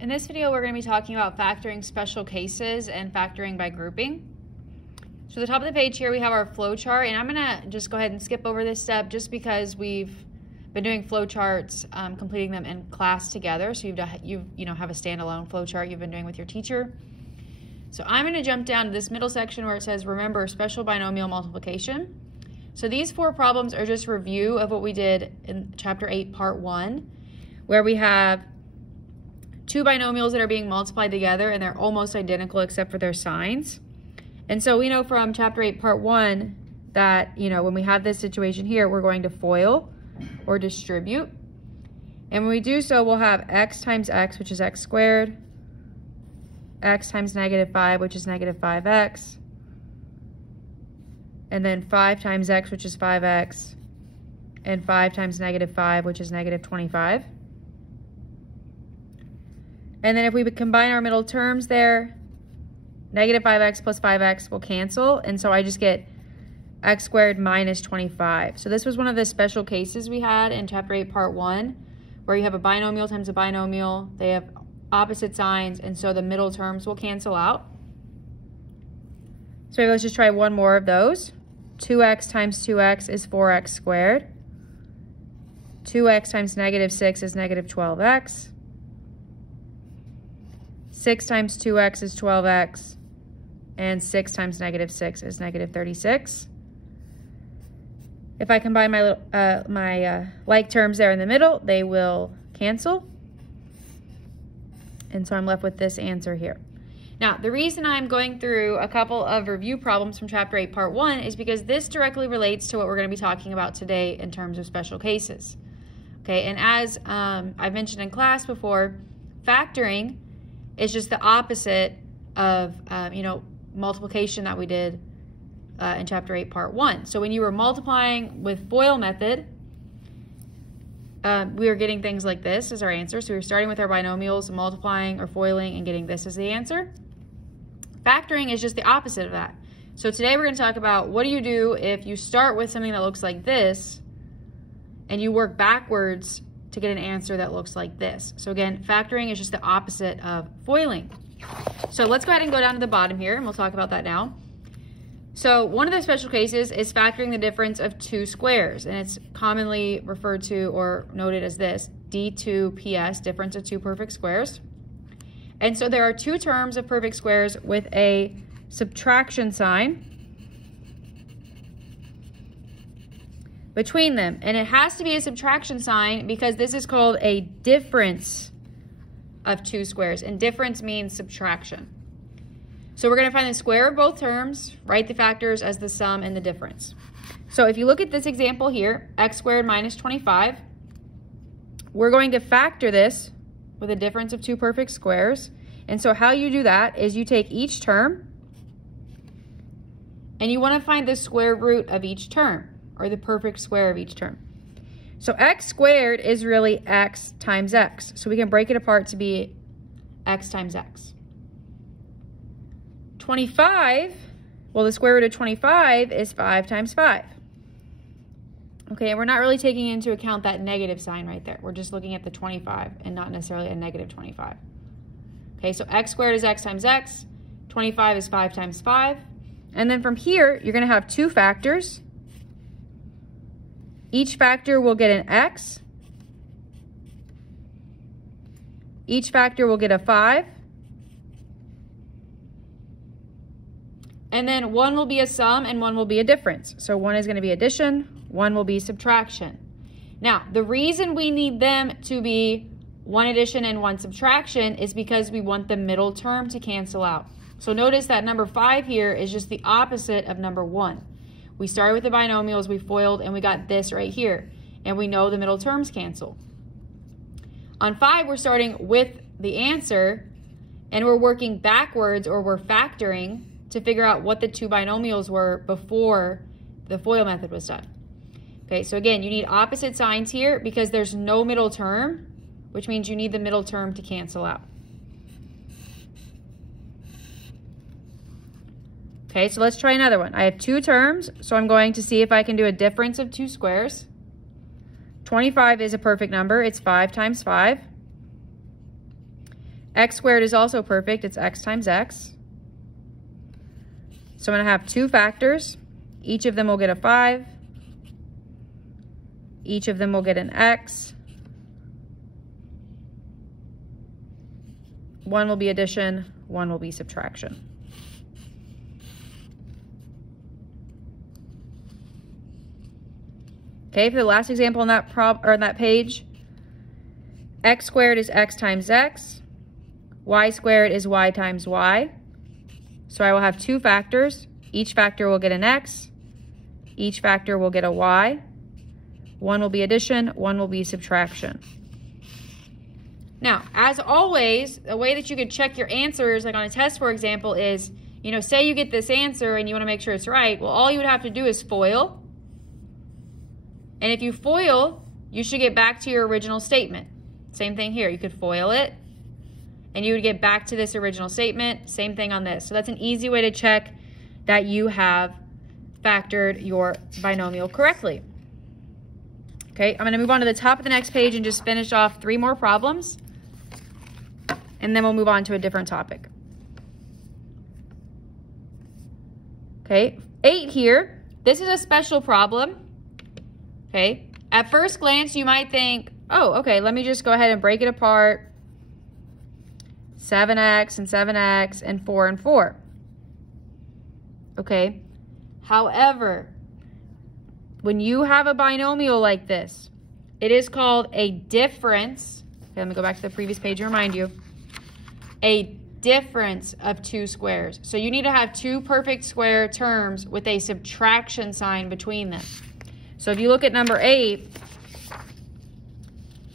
In this video, we're going to be talking about factoring special cases and factoring by grouping. So at the top of the page here, we have our flow chart, and I'm going to just go ahead and skip over this step just because we've been doing flow charts, completing them in class together. So you have a standalone flow chart you've been doing with your teacher. So I'm going to jump down to this middle section where it says, remember special binomial multiplication. So these 4 problems are just review of what we did in Chapter 8, Part 1, where we have 2 binomials that are being multiplied together and they're almost identical except for their signs. And so we know from Chapter 8, Part 1 that, when we have this situation here, we're going to FOIL or distribute. And when we do so, we'll have x times x, which is x squared, x times -5, which is -5x, and then 5 times x, which is 5x, and 5 times -5, which is -25. And then if we combine our middle terms there, -5x plus 5x will cancel, and so I just get x squared minus 25. So this was one of the special cases we had in Chapter 8, Part 1, where you have a binomial times a binomial. They have opposite signs, and so the middle terms will cancel out. So let's just try one more of those. 2x times 2x is 4x squared. 2x times -6 is -12x. 6 times 2x is 12x. And 6 times -6 is -36. If I combine my like terms there in the middle, they will cancel. And so I'm left with this answer here. Now, the reason I'm going through a couple of review problems from Chapter 8, Part 1 is because this directly relates to what we're going to be talking about today in terms of special cases. Okay, and as I've mentioned in class before, factoring is just the opposite of, multiplication that we did in Chapter 8, Part 1. So when you were multiplying with FOIL method, we were getting things like this as our answer. So we were starting with our binomials, multiplying or FOILing, and getting this as the answer. Factoring is just the opposite of that. So today we're going to talk about what do you do if you start with something that looks like this and you work backwards to get an answer that looks like this. So again, factoring is just the opposite of FOILing. So let's go ahead and go down to the bottom here, and we'll talk about that now. So one of the special cases is factoring the difference of 2 squares, and it's commonly referred to or noted as this, d2ps, difference of 2 perfect squares. And so there are 2 terms of perfect squares with a subtraction sign between them. And it has to be a subtraction sign because this is called a difference of 2 squares, and difference means subtraction. So we're going to find the square of both terms, write the factors as the sum and the difference. So if you look at this example here, x squared minus 25, we're going to factor this with a difference of 2 perfect squares. And so how you do that is you take each term and you want to find the square root of each term, or the perfect square of each term. So x squared is really x times x. So we can break it apart to be x times x. 25, well, the square root of 25 is 5 times 5. Okay, and we're not really taking into account that negative sign right there. We're just looking at the 25 and not necessarily a -25. Okay, so x squared is x times x. 25 is 5 times 5. And then from here, you're going to have 2 factors. Each factor will get an x. Each factor will get a 5. And then one will be a sum and one will be a difference. So one is going to be addition, one will be subtraction. Now, the reason we need them to be one addition and one subtraction is because we want the middle term to cancel out. So notice that number 5 here is just the opposite of number 1. We started with the binomials, we FOILed, and we got this right here. And we know the middle terms cancel. On 5, we're starting with the answer, and we're working backwards, or we're factoring, to figure out what the 2 binomials were before the FOIL method was done. Okay, so again, you need opposite signs here because there's no middle term, which means you need the middle term to cancel out. Okay, so let's try another one. I have 2 terms, so I'm going to see if I can do a difference of 2 squares. 25 is a perfect number. It's 5 times 5. X squared is also perfect. It's x times x. So I'm going to have two factors. Each of them will get a 5. Each of them will get an x. One will be addition, one will be subtraction. Okay, for the last example on that on that page, x squared is x times x. Y squared is y times y. So I will have two factors. Each factor will get an x. Each factor will get a y. One will be addition, one will be subtraction. Now, as always, the way that you could check your answers, like on a test, for example, is, you know, say you get this answer and you want to make sure it's right. Well, all you would have to do is FOIL. And if you FOIL, you should get back to your original statement. Same thing here. You could FOIL it, and you would get back to this original statement. Same thing on this. So that's an easy way to check that you have factored your binomial correctly. Okay, I'm going to move on to the top of the next page and just finish off 3 more problems. And then we'll move on to a different topic. Okay, 8 here. This is a special problem. Okay, at first glance, you might think, oh, okay, let me just go ahead and break it apart. 7x and 7x and 4 and 4. Okay, however, when you have a binomial like this, it is called a difference. Okay, let me go back to the previous page and remind you. A difference of 2 squares. So you need to have 2 perfect square terms with a subtraction sign between them. So if you look at number 8,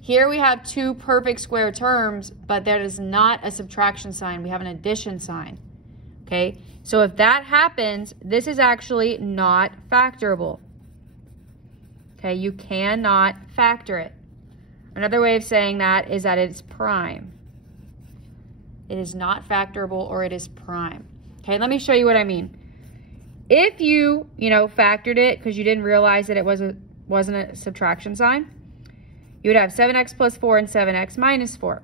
here we have 2 perfect square terms, but there is not a subtraction sign. We have an addition sign. Okay, so if that happens, this is actually not factorable. Okay, you cannot factor it. Another way of saying that is that it's prime. It is not factorable, or it is prime. Okay, let me show you what I mean. If you factored it because you didn't realize that it wasn't a subtraction sign, you would have 7x plus 4 and 7x minus 4.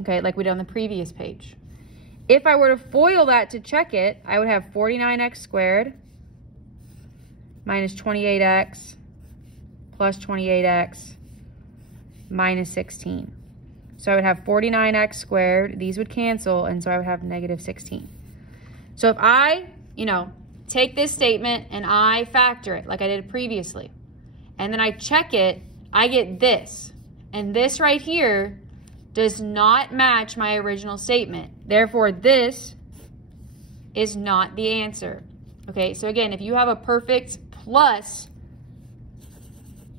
Okay, like we did on the previous page. If I were to FOIL that to check it, I would have 49x squared minus 28x plus 28x minus 16. So I would have 49x squared. These would cancel, and so I would have negative 16. So if I, take this statement and I factor it like I did previously, and then I check it, I get this. And this right here does not match my original statement. Therefore, this is not the answer. Okay, so again, if you have a perfect plus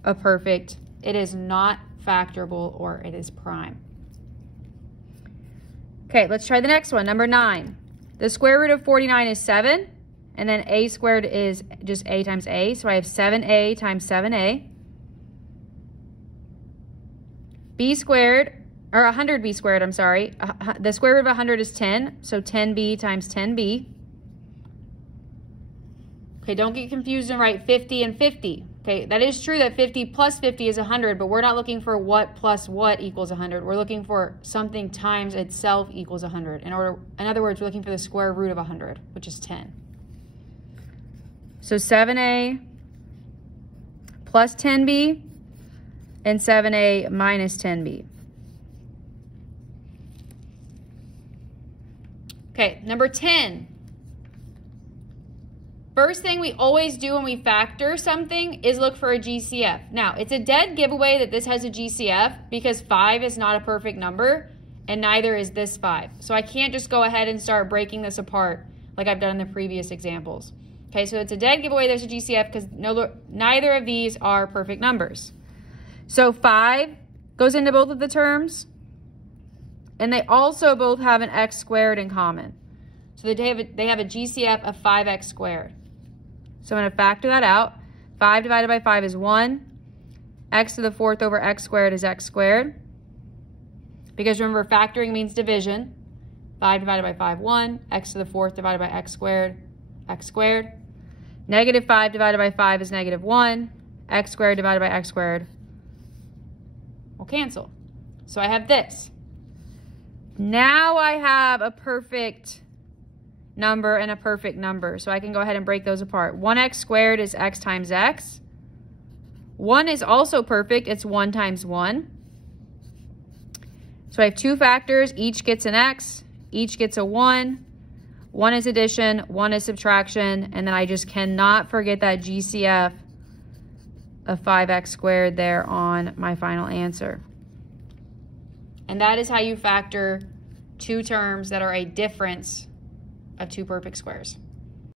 a perfect, it is not factorable, or it is prime. Okay, let's try the next one, number 9. The square root of 49 is 7, and then a squared is just a times a, so I have 7a times 7a. B squared, or 100b squared, I'm sorry. The square root of 100 is 10, so 10b times 10b. Okay, don't get confused and write 50 and 50. Okay, that is true that 50 plus 50 is 100, but we're not looking for what plus what equals 100. We're looking for something times itself equals 100. In other words, we're looking for the square root of 100, which is 10. So 7a plus 10b and 7a minus 10b. Okay, number 10. First thing we always do when we factor something is look for a GCF. Now, it's a dead giveaway that this has a GCF because 5 is not a perfect number, and neither is this 5. So I can't just go ahead and start breaking this apart like I've done in the previous examples. Okay, so it's a dead giveaway there's a GCF because neither of these are perfect numbers. So 5 goes into both of the terms, and they also both have an x squared in common. So they have a GCF of 5x squared. So I'm going to factor that out. 5 divided by 5 is 1. X to the 4th over x squared is x squared. Because remember, factoring means division. 5 divided by 5, 1. X to the 4th divided by x squared, x squared. Negative 5 divided by 5 is negative 1. X squared divided by x squared will cancel. So I have this. Now I have a perfect number and a perfect number. So I can go ahead and break those apart. 1x squared is x times x. 1 is also perfect. It's 1 times 1. So I have two factors. Each gets an x. Each gets a 1. 1 is addition. 1 is subtraction. And then I just cannot forget that GCF of 5x squared there on my final answer. And that is how you factor two terms that are a difference of two perfect squares.